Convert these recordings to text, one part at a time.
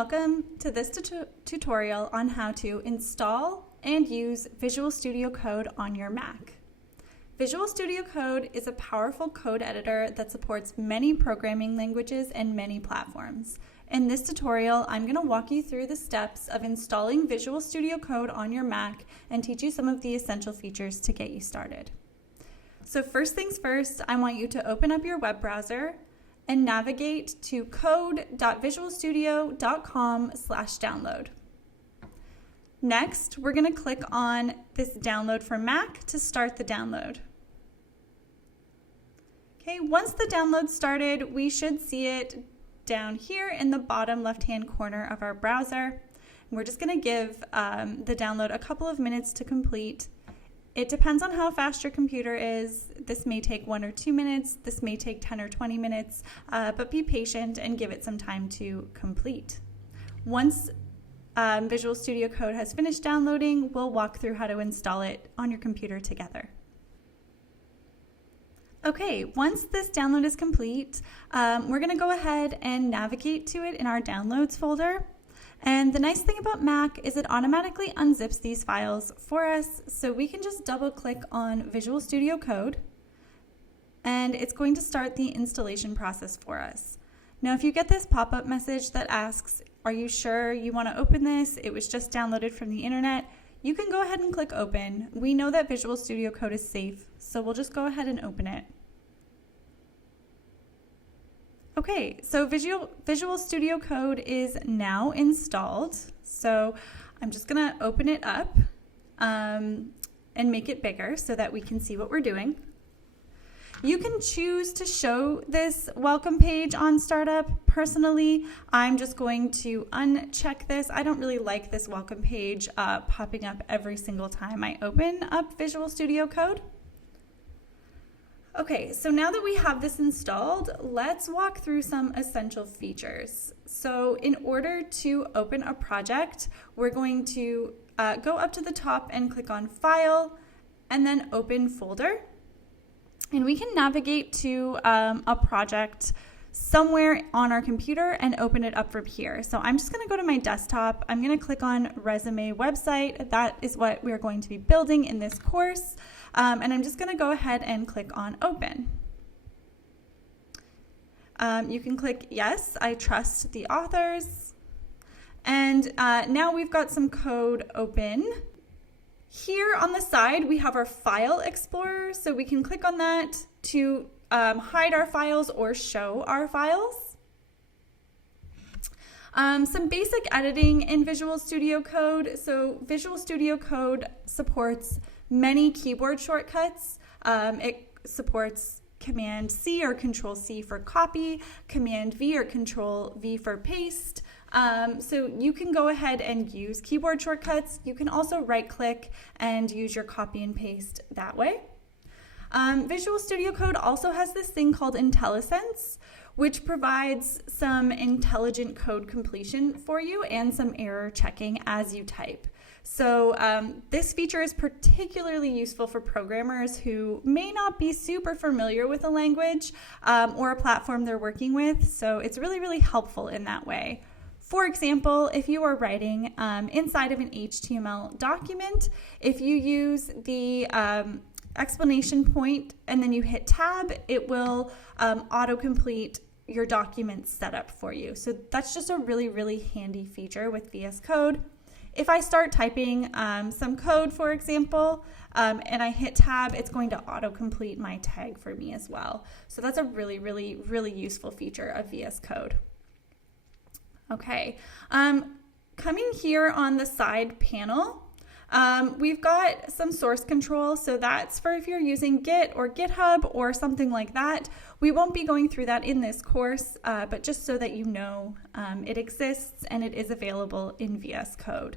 welcome to this tutorial on how to install and use Visual Studio Code on your Mac. Visual Studio Code is a powerful code editor that supports many programming languages and many platforms. In this tutorial, I'm going to walk you through the steps of installing Visual Studio Code on your Mac and teach you some of the essential features to get you started. So first things first, I want you to open up your web browser and navigate to code.visualstudio.com/download. Next, we're going to click on this download for Mac to start the download. Okay, once the download started, we should see it down here in the bottom left-hand corner of our browser. We're just going to give the download a couple of minutes to complete. It depends on how fast your computer is. This may take 1 or 2 minutes. This may take 10 or 20 minutes, but be patient and give it some time to complete. Once Visual Studio Code has finished downloading, we'll walk through how to install it on your computer together. Okay, once this download is complete, we're going to go ahead and navigate to it in our Downloads folder. And the nice thing about Mac is it automatically unzips these files for us, so we can just double click on Visual Studio Code and it's going to start the installation process for us. Now if you get this pop-up message that asks, are you sure you want to open this? It was just downloaded from the internet. You can go ahead and click open. We know that Visual Studio Code is safe, so we'll just go ahead and open it. Okay, so Visual Studio Code is now installed. So I'm just gonna open it up and make it bigger so that we can see what we're doing. You can choose to show this welcome page on startup. Personally, I'm just going to uncheck this. I don't really like this welcome page popping up every single time I open up Visual Studio Code. Okay, so now that we have this installed, let's walk through some essential features. So in order to open a project, we're going to go up to the top and click on File, and then Open Folder. And we can navigate to a project somewhere on our computer and open it up from here. So I'm just going to go to my desktop. I'm going to click on Resume Website. That is what we're going to be building in this course. And I'm just going to go ahead and click on Open. You can click Yes, I trust the authors. And now we've got some code open. Here on the side, we have our File Explorer, so we can click on that to hide our files or show our files. Some basic editing in Visual Studio Code. So Visual Studio Code supports many keyboard shortcuts. It supports Command C or Control C for copy, Command V or Control V for paste. So you can go ahead and use keyboard shortcuts. You can also right click and use your copy and paste that way. Visual Studio Code also has this thing called IntelliSense, which provides some intelligent code completion for you and some error checking as you type. So this feature is particularly useful for programmers who may not be super familiar with a language or a platform they're working with. So it's really, really helpful in that way. For example, if you are writing inside of an HTML document, if you use the exclamation point and then you hit tab, it will autocomplete your document setup for you. So that's just a really, really handy feature with VS Code. If I start typing some code, for example, and I hit tab, it's going to autocomplete my tag for me as well. So that's a really, really, really useful feature of VS Code. Okay, coming here on the side panel, we've got some source control. So that's for if you're using Git or GitHub or something like that. We won't be going through that in this course, but just so that you know it exists and it is available in VS Code.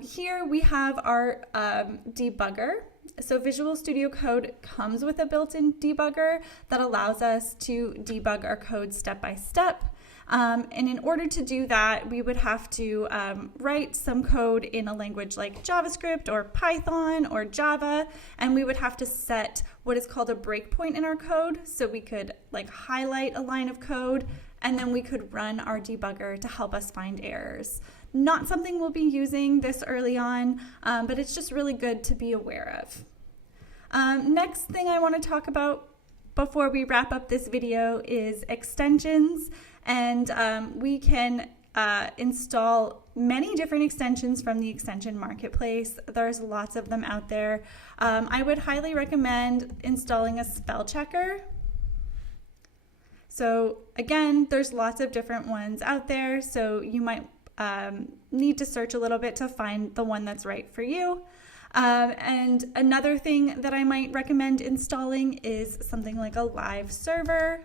Here we have our debugger. So Visual Studio Code comes with a built-in debugger that allows us to debug our code step by step. And in order to do that, we would have to write some code in a language like JavaScript or Python or Java, and we would have to set what is called a breakpoint in our code. So we could like highlight a line of code and then we could run our debugger to help us find errors. Not something we'll be using this early on, but it's just really good to be aware of. Next thing I want to talk about before we wrap up this video is extensions, and we can install many different extensions from the extension marketplace. There's lots of them out there. I would highly recommend installing a spell checker. So again, there's lots of different ones out there, so you might need to search a little bit to find the one that's right for you. And another thing that I might recommend installing is something like a live server.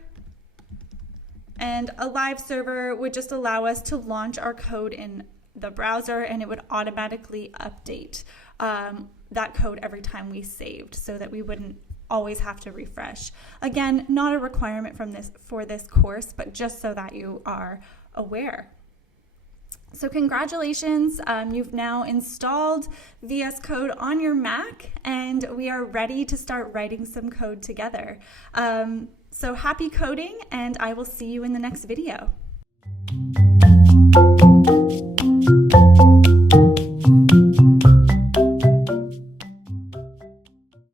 And a live server would just allow us to launch our code in the browser, and it would automatically update that code every time we saved, so that we wouldn't always have to refresh. Again, not a requirement for this course, but just so that you are aware. So congratulations, you've now installed VS Code on your Mac, and we are ready to start writing some code together. So happy coding, and I will see you in the next video.